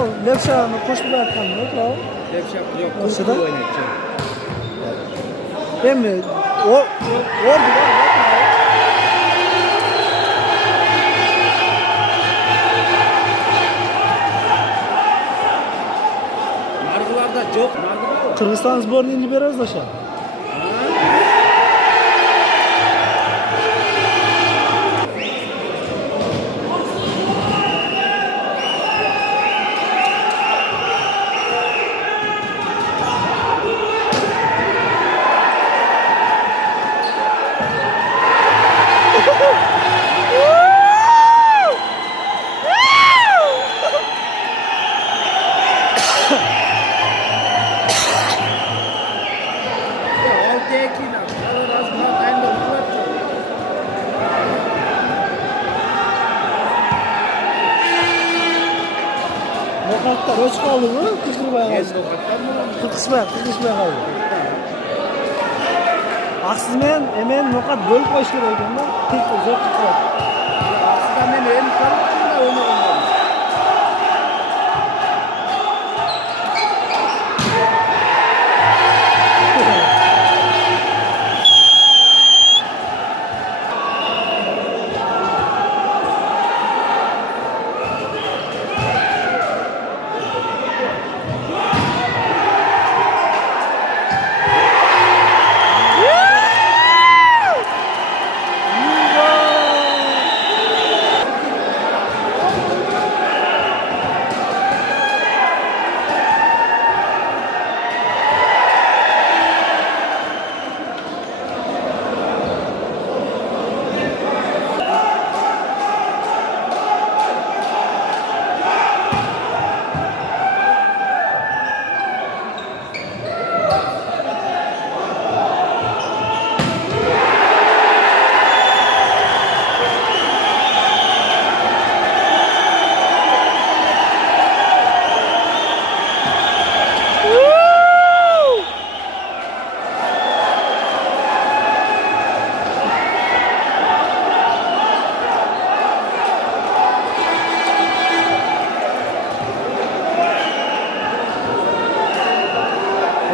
O Levşan'ın koştu da arkamda o. Levşak yok. Nasıl Kurkulu da? oynatacağım. Ben mi? O ordu var. Nargılarda çok. Nargılar var. Kırgızistan sborunu biraz aşağı. Nokatlar öç kaldı mı? Kışkırmaya kaldı. Kışkırmaya kaldı. Aksız hemen nokat bölüp başlıyor ekan da. Tek zor tuttu. Aslında ben en kaldım da onu oynadım.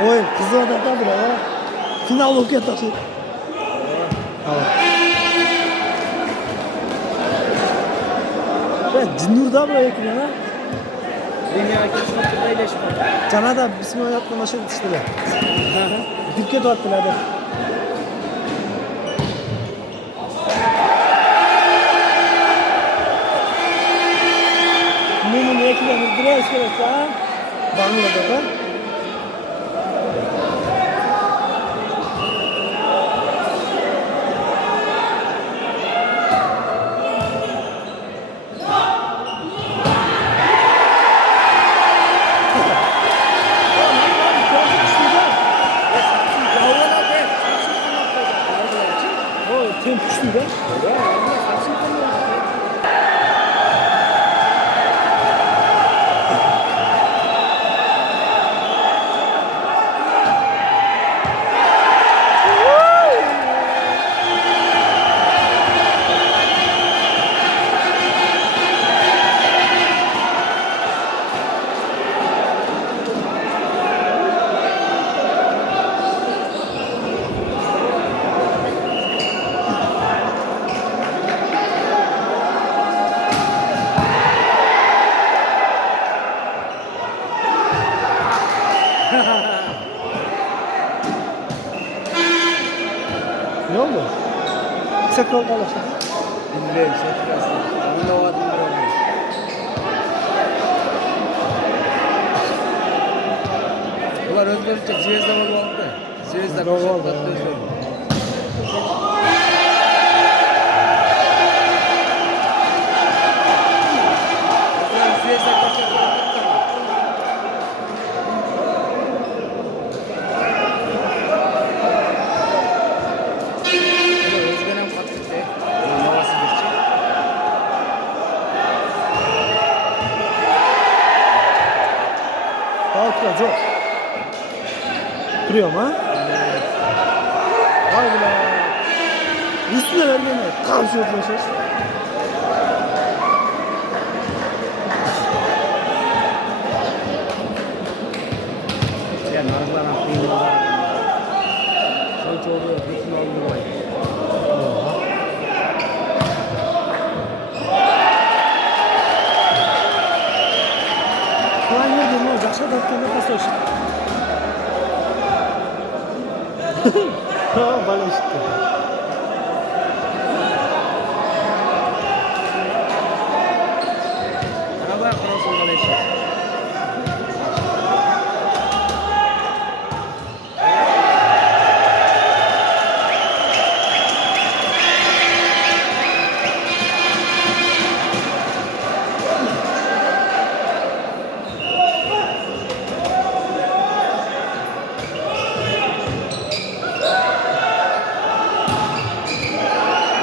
Oy, kızı odakta bura ya. Final okuyor taşı. Ben Cinnur'da bura yakın ya. Dünya kesinlikle iyileşme. Cana da bismillah yapma şey düştüler. Dikkat attılar da. Bunun ekranı biraz şöyle Bangladeş'te. Tem pişti de. Ne oldu? Sakal kalaştı. Bilmiyorum, şakası. Onu da vardım biraz. Ulan özgürlükçe Zvezda gol oldu. Zvezda Gol oldu, koşaklattı evet. özgürlük. Zvezda koşaklattı. Özgürlük'ün patlıktı. Havası geçecek. Kalkla çok. Kırıyorum ha. Vay be. Üstüne vermem. Karşı ötleşir. narıklar hakkıyla var. Sonuç oluyor. Bütün alıyor. Falan yerdim o жақсы тартқанда бастаушы. Бала шықты. Araba kurasın kalesi.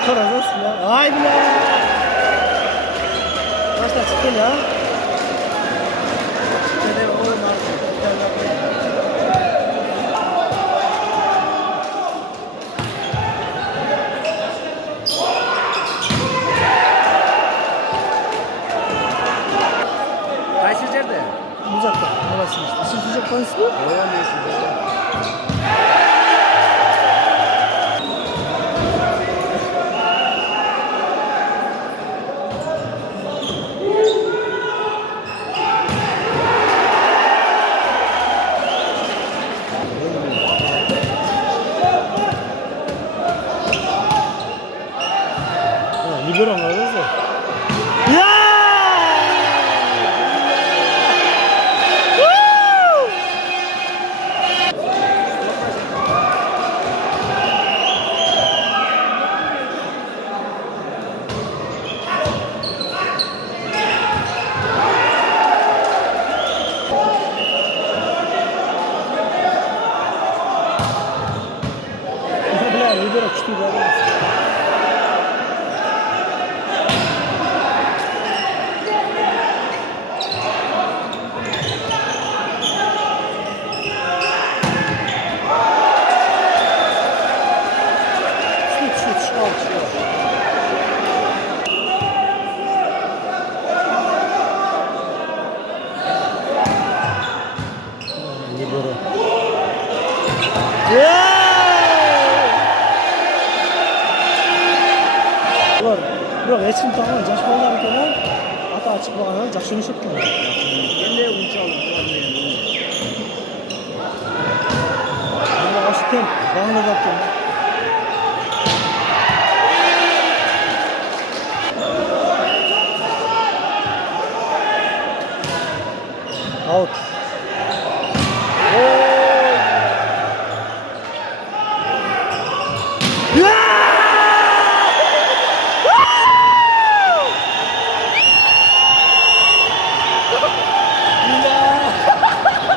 Қарасың ба? Ай бля! Başta çıktı ya. Neden oğlum artık? Kaçıncı yerde? Uzakta. Arasın işte. Siz uzaktansınız mı? Oya neyse. Libero mu öyle? Ya! Bля, libero küçük bir adam. Şut, out. Libero. Ular, biroq hech kim tomon yosh bolalar ekan, ata ochib bo'lganlar yaxshi o'ynashibdi. Endi unchalik bo'lmaydi. Bunda oshi temp, Bangladashda. Out.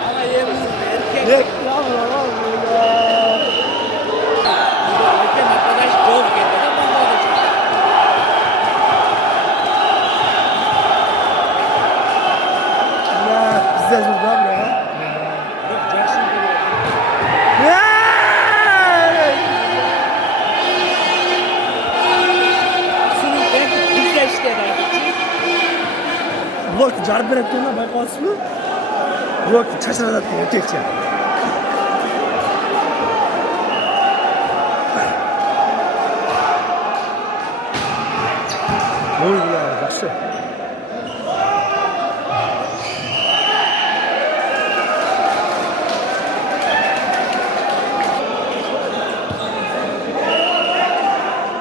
Ama yemin erkek. Reklam var ya. Erkek arkadaş gol getirdi. Ya bizde buradan ya. Yok Jackson geliyor. Ya! Şunu ben bizde işte Bular jarib berayotganlar bayqaysizmi? Bular chachradatgan erkakcha. Voy bular yaxshi.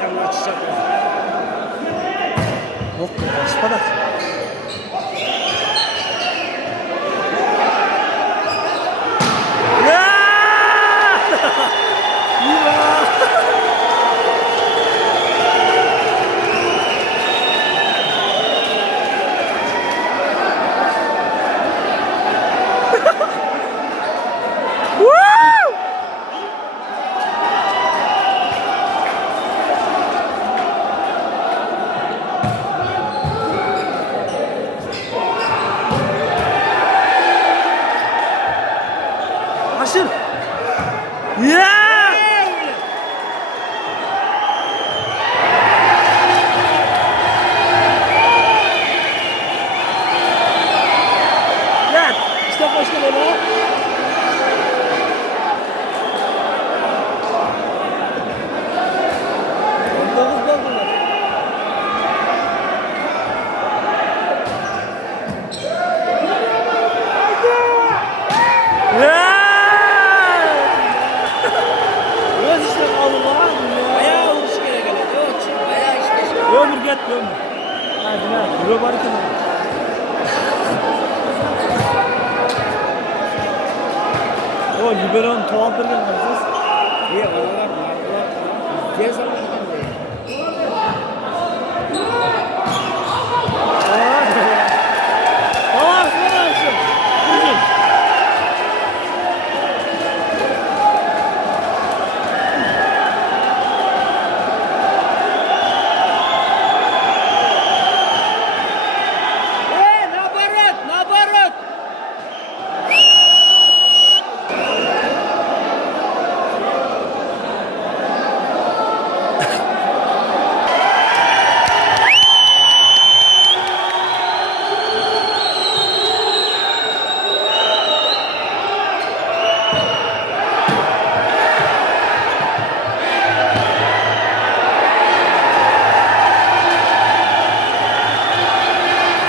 Ama açacak. Yo'q, spadaq. Net diyor mu? Hadi lan. Euro var ki. O liberon to'g'on bergan qilasiz. Oralar. Gez alın. Tamam, tamam şu. Güzel. Наоборот!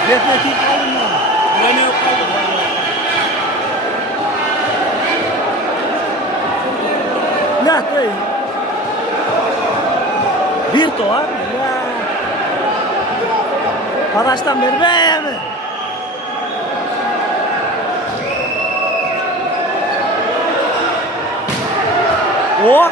Defnetik alınma. Ne yok kaldı? Ne koy? Bir toğa. Ya. Paraştan verme mi? Oh.